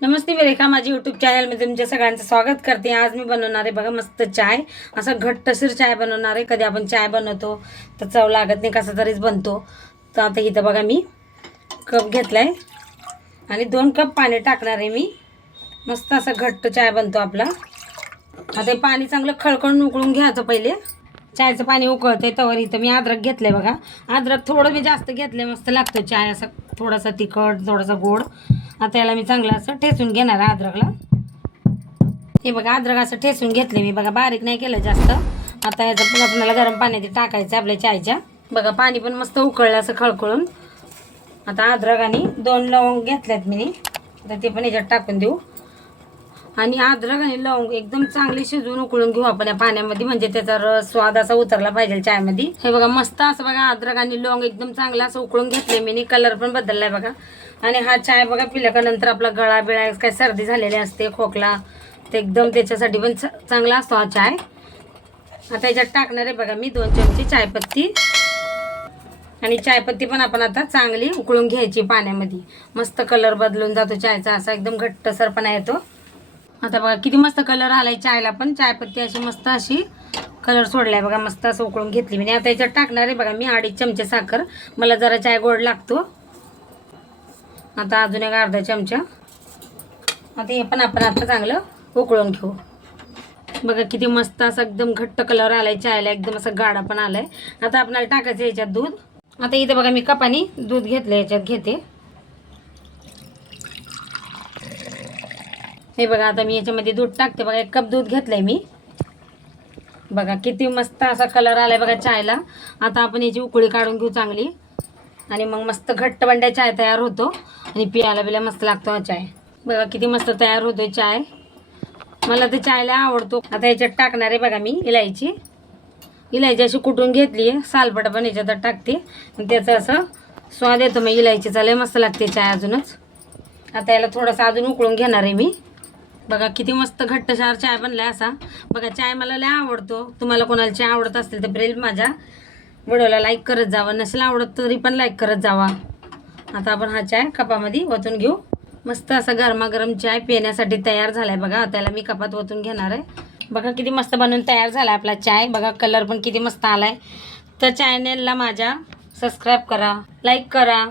नमस्ते मी रेखा माझी यूट्यूब चॅनलमध्ये तुमच्या सगळ्यांचं स्वागत करते. आज मी बनवणार आहे बघा मस्त चाय. असा घट्टशीर चाय बनवणार आहे. कधी आपण चाय बनवतो तर चव लागत नाही कसा तरीच बनतो. तर आता इथं बघा मी कप घेतला आहे आणि दोन कप पाणी टाकणार आहे मी. मस्त असा घट्ट चाय बनतो आपला. आता हे पाणी चांगलं खळखळून उकळून घ्यायचं पहिले. चायचं पाणी उकळतंय तवर इथं मी अद्रक आहे बघा. अद्रक थोडं मी जास्त घेतलं मस्त लागतो चाय असा थोडासा तिखट थोडासा गोड. आता याला मी चांगलं असं ठेचून घेणार अद्रकला. हे बघा अद्रक असं ठेचून घेतले मी. बघा बारीक नाही केलं जास्त. आता याचं पुन्हा पुन्हा गरम पाण्यात टाकायचं आपल्या चायच्या. बघा पाणी पण मस्त उकळलं असं खळखळून. आता अद्रक आणि दोन लवंग घेतल्यात मी. आता ते पण याच्यात टाकून देऊ. आणि अद्रक आणि लवंग एकदम चांगले शिजवून उकळून घेऊ आपण या पाण्यामध्ये. म्हणजे त्याचा रस स्वाद असा उतरला पाहिजे चायमध्ये. हे बघा मस्त असं बघा अद्रक आणि लवंग एकदम चांगलं असं उकळून घेतले मी. कलर पण बदललाय बघा. आणि हा चाय बघा पिल्या का नंतर आपला गळा बिळा काय सर्दी झालेली असते खोकला. ते एकदम त्याच्यासाठी पण चांगला असतो हा चाय. आता याच्यात टाकणार आहे बघा मी दोन चमचे चायपत्ती. आणि चायपत्ती पण आपण आता चांगली उकळून घ्यायची पाण्यामध्ये. मस्त कलर बदलून जातो चायचा असा एकदम घट्टसरपणा येतो. आता बघा किती मस्त कलर आलाय चायला पण. चायपत्ती अशी मस्त अशी कलर सोडलाय बघा मस्त असं उकळून घेतली मी. आता याच्यात टाकणार आहे बघा मी अडीच चमचे साखर. मला जरा चाय गोड लागतो. आता अजून एक अर्धा चमचा. आता हे पण आपण आता चांगलं उकळून घेऊ. बघा किती मस्त असं एकदम घट्ट कलर आलाय चायला एकदम असं गाडा पण आलाय. आता आपल्याला टाकायचं याच्यात दूध. आता इथं बघा मी कपानी दूध घेतलं याच्यात घेते. हे बघा आता मी याच्यामध्ये दूध टाकते. बघा एक कप दूध घेतलंय मी. बघा किती मस्त असा कलर आलाय बघा चायला. आता आपण याची उकळी काढून घेऊ चांगली. आणि मग मस्त घट्ट बंड्या चाय तयार होतो. आणि पियाला बिला मस्त लागतो हा चाय. बघा किती मस्त तयार होतो चाय. मला तर चायला आवडतो. आता याच्यात टाकणार आहे बघा मी इलायची. इलायची अशी कुटून घेतली आहे? सालपटा पण याच्यात टाकते. आणि त्याचं असं स्वाद येतो मग इलायचीचा. लय मस्त लागते चाय अजूनच. आता याला थोडंसं अजून उकळून घेणार आहे मी. बघा किती मस्त घट्टशार चाय बनलाय असा. बघा चाय मला लय आवडतो. तुम्हाला कोणाला चाय आवडत असेल तर प्रेल माझ्या व्हिडिओला लाईक करत जावं. नसेल आवडत तरी पण लाईक करत जावा. आता आपण हा चाय कपामध्ये ओतून घेऊ. मस्त असा गरमागरम चाय पिण्यासाठी तयार झालाय बघा. त्याला मी कपात ओतून घेणार आहे. बघा किती मस्त बनवून तयार झाला आपला चाय. बघा कलर पण किती मस्त आलाय. तर चॅनेलला माझ्या सबस्क्राईब करा लाईक करा.